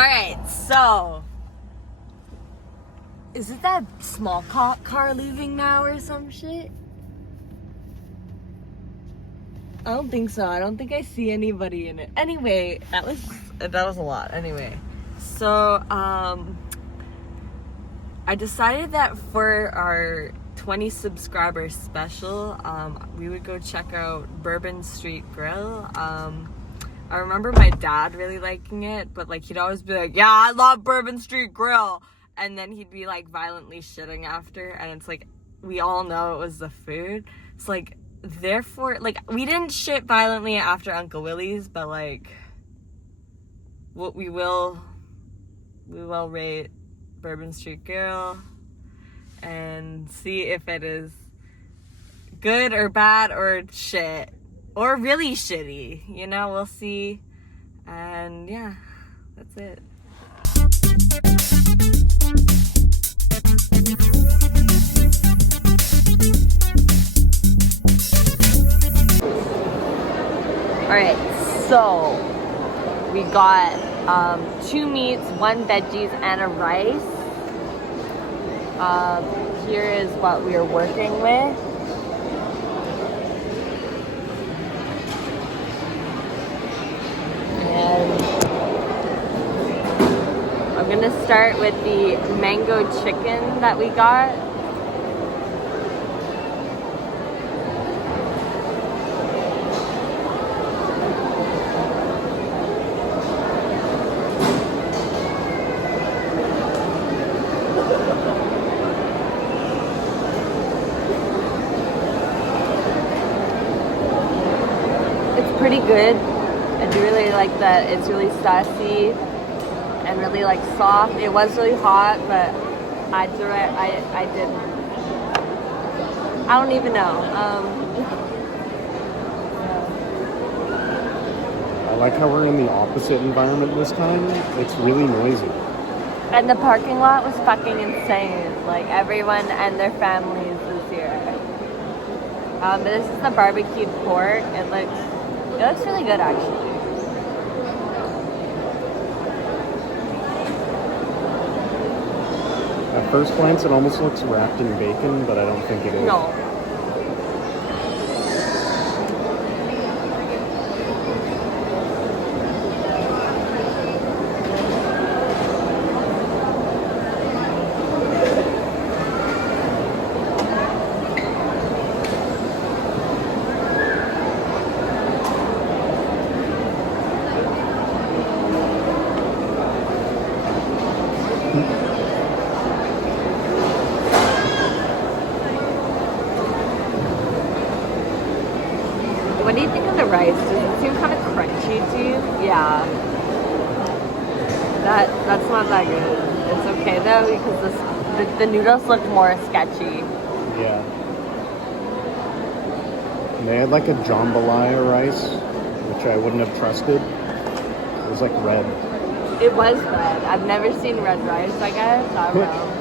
Alright, so is it that small car leaving now or some shit? I don't think so. I don't think I see anybody in it. Anyway, that was a lot. Anyway, so I decided that for our 20 subscribers special, we would go check out Bourbon Street Grill. I remember my dad really liking it, but like he'd always be like, "Yeah, I love Bourbon Street Grill," and then he'd be like violently shitting after, and it's like we all know it was the food. It's like, therefore, like, we didn't shit violently after Uncle Willie's, but like what we will rate Bourbon Street Grill and see if it is good or bad or shit or really shitty, you know. We'll see. And yeah, that's it. Alright, so we got 2 meats, 1 veggies, and a rice. Here is what we are working with. And I'm gonna start with the mango chicken that we got. Pretty good. I do really like that it's really saucy and really like soft. It was really hot, but I don't even know. I like how we're in the opposite environment this time. It's really noisy. And the parking lot was fucking insane. Like, everyone and their families is here. But this is the barbecued pork. It looks really good, actually. At first glance, it almost looks wrapped in bacon, but I don't think it is. No. What do you think of the rice? Does it seem kind of crunchy to you? Yeah. That's not that good. It's okay though, because the noodles look more sketchy. Yeah. And they had like a jambalaya rice, which I wouldn't have trusted. It was like red. It was red. I've never seen red rice, I guess. I don't know.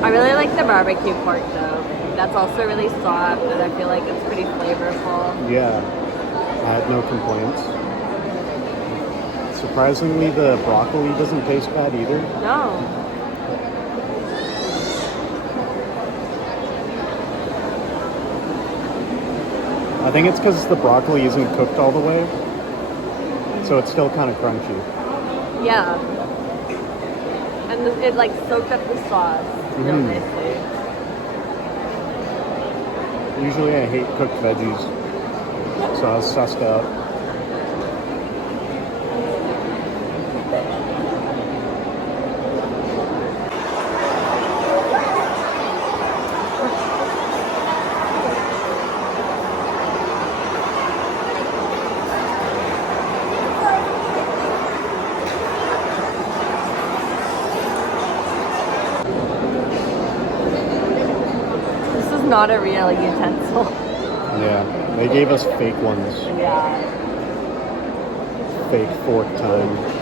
I really like the barbecue pork though. That's also really soft and I feel like it's pretty flavorful. Yeah, I had no complaints. Surprisingly, the broccoli doesn't taste bad either. No. I think it's because the broccoli isn't cooked all the way, so it's still kind of crunchy. Yeah. And it like soaked up the sauce real nicely. Usually I hate cooked veggies, so I was sussed out. not a real utensil. Yeah, they gave us fake ones. Yeah. Fake fork time.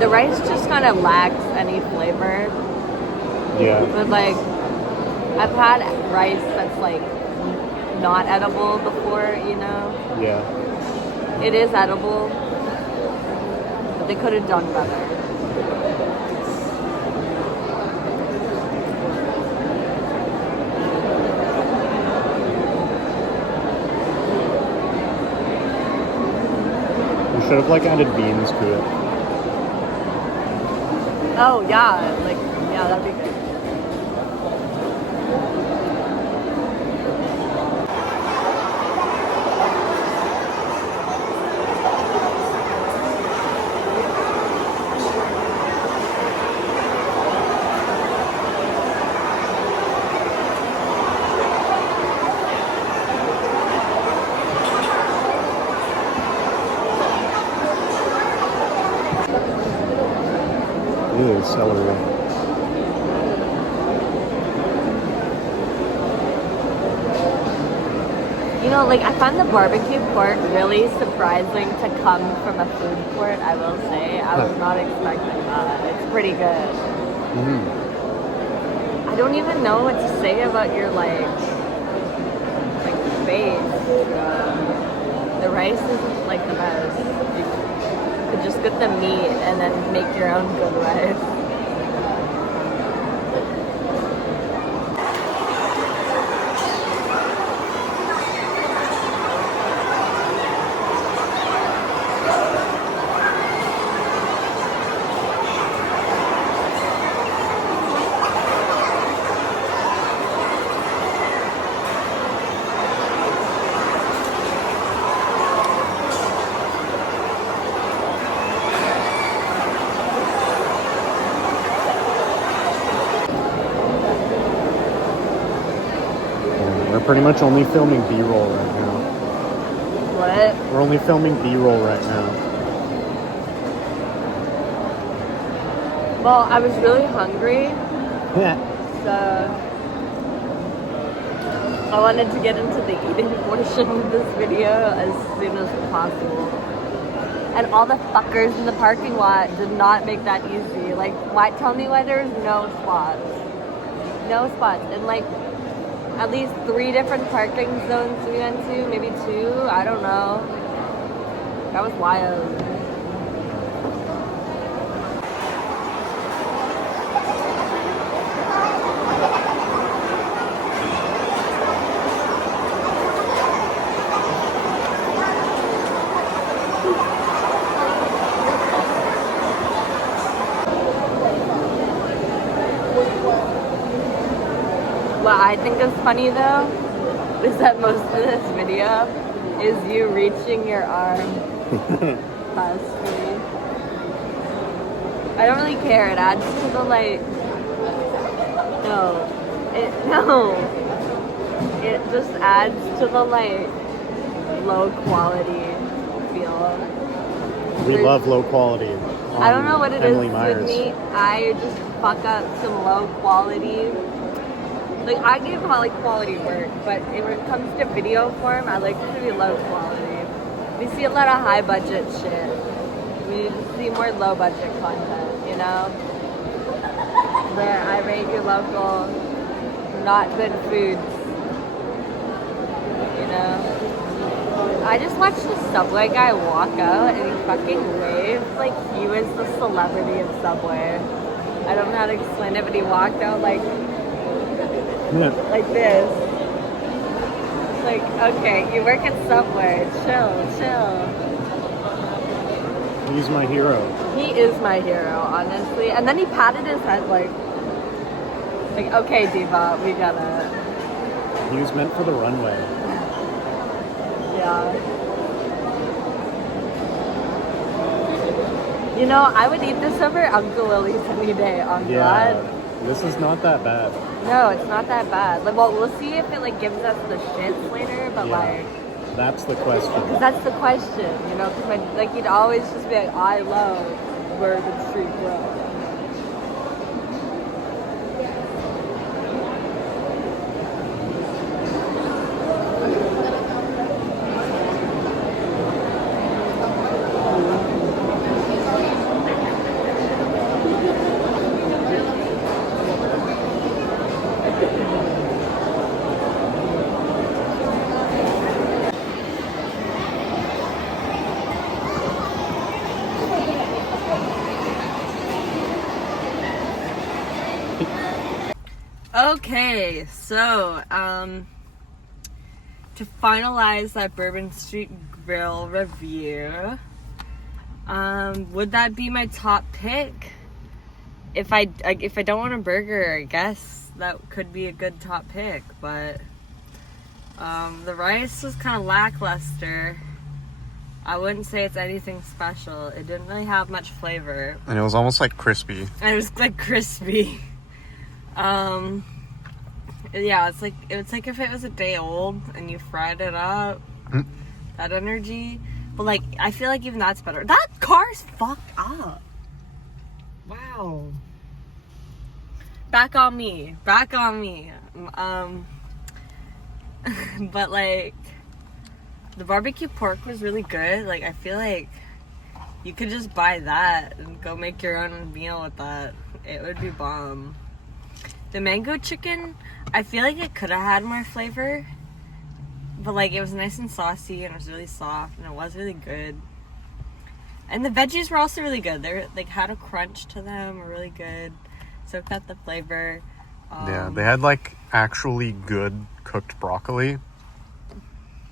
The rice just kind of lacks any flavor. Yeah. But like, I've had rice that's like not edible before, you know? Yeah. It is edible, but they could have done better. We should have like added beans to it. Oh yeah, like yeah, that'd be good. Ew, celery. You know, like I find the barbecue pork really surprising to come from a food court, I will say. I was not expecting that. It's pretty good. I don't even know what to say about your like base. The rice is like the best. You could just get the meat and then make your own good rice. We're pretty much only filming B-roll right now. What? We're only filming B-roll right now. Well, I was really hungry, Yeah. so I wanted to get into the eating portion of this video as soon as possible. And all the fuckers in the parking lot did not make that easy. Like, why? Tell me why there's no spots. No spots. And like, at least 3 different parking zones we went to, maybe 2, I don't know. That was wild. What I think is funny though is that most of this video is you reaching your arm past me. I don't really care. It adds to the like. No. It just adds to the like low quality feel. We love low quality. I don't know what it is Emily Myers. with me. I just fuck up some low quality. Like, I give quality work, but when it comes to video form, I like it to be low quality. We see a lot of high budget shit. We need to see more low budget content, you know? Where I rate your local, not good foods. You know? I just watched the Subway guy walk out and he fucking waved like he was the celebrity of Subway. I don't know how to explain it, but he walked out like this. It's like, okay, you work at Subway. Chill. He's my hero. He is my hero, honestly. And then he patted his head like okay, Diva, we gotta. He was meant for the runway. Yeah. You know, I would eat this over Uncle Willie's any day. On Yeah, God. this is not that bad. No, it's not that bad. Like, well, we'll see if it like gives us the shits later. But like, that's the question. because that's the question, you know. Because like you'd always just be like, I love Bourbon Street Grill. Okay, so to finalize that Bourbon Street Grill review, would that be my top pick? If I don't want a burger, I guess that could be a good top pick, but the rice was kind of lackluster. I wouldn't say it's anything special. It didn't really have much flavor. And it was almost like crispy. And it was like crispy. Yeah, it's like if it was a day old and you fried it up, that energy. But like, I feel like even that's better. That car's fucked up. Wow. Back on me. But like, the barbecue pork was really good. Like, I feel like you could just buy that and go make your own meal with that. It would be bomb. The mango chicken, I feel like it could have had more flavor, but like it was nice and saucy and it was really soft and it was really good. And the veggies were also really good. They like had a crunch to them, were really good. Soaked out the flavor. Yeah, they had like actually good cooked broccoli,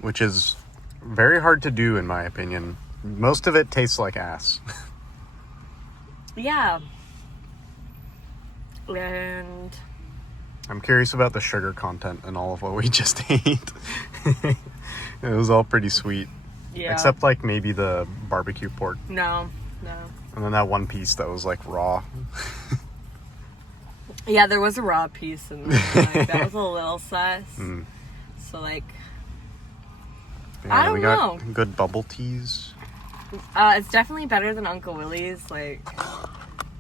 which is very hard to do in my opinion. Most of it tastes like ass. Yeah. And I'm curious about the sugar content in all of what we just ate. It was all pretty sweet. yeah. Except like maybe the barbecue pork. No. And then that one piece that was like raw. Yeah, there was a raw piece and like, that was a little sus. So like, I don't we got know. good bubble teas. It's definitely better than Uncle Willie's. Like,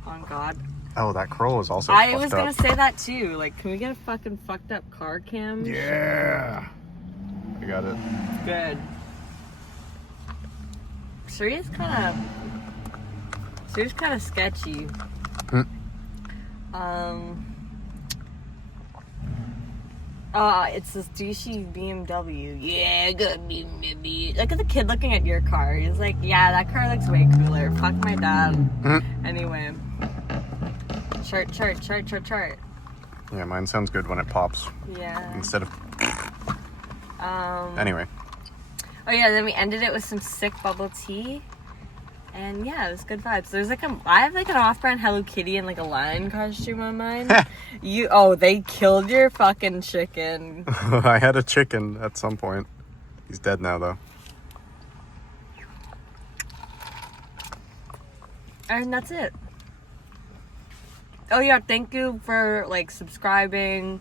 on God. Oh, that curl was also I fucked was up. gonna say that too. Like, can we get a fucking fucked up car cam? Yeah. I got it. Good. Suri's kind of sketchy. It's this douchey BMW. Yeah, good BMW. Look at the kid looking at your car. He's like, yeah, that car looks way cooler. Fuck my dad. Anyway. Chart. Yeah, mine sounds good when it pops. Yeah. Instead of... Anyway. Oh yeah, then we ended it with some sick bubble tea. And yeah, it was good vibes. There's like I have like an off-brand Hello Kitty and like a lion costume on mine. They killed your fucking chicken. I had a chicken at some point. He's dead now though. And that's it. Oh yeah, thank you for like subscribing.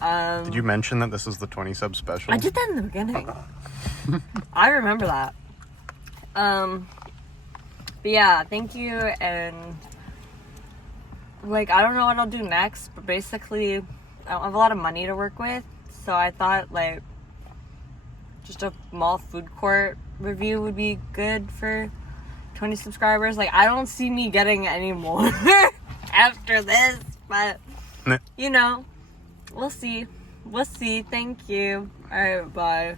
Did you mention that this is the 20 sub special? I did that in the beginning. I remember that. But yeah, thank you, and like I don't know what I'll do next, but basically I don't have a lot of money to work with, so I thought like just a mall food court review would be good for 20 subscribers. Like I don't see me getting any more after this, but you know, we'll see. Thank you. All right, bye.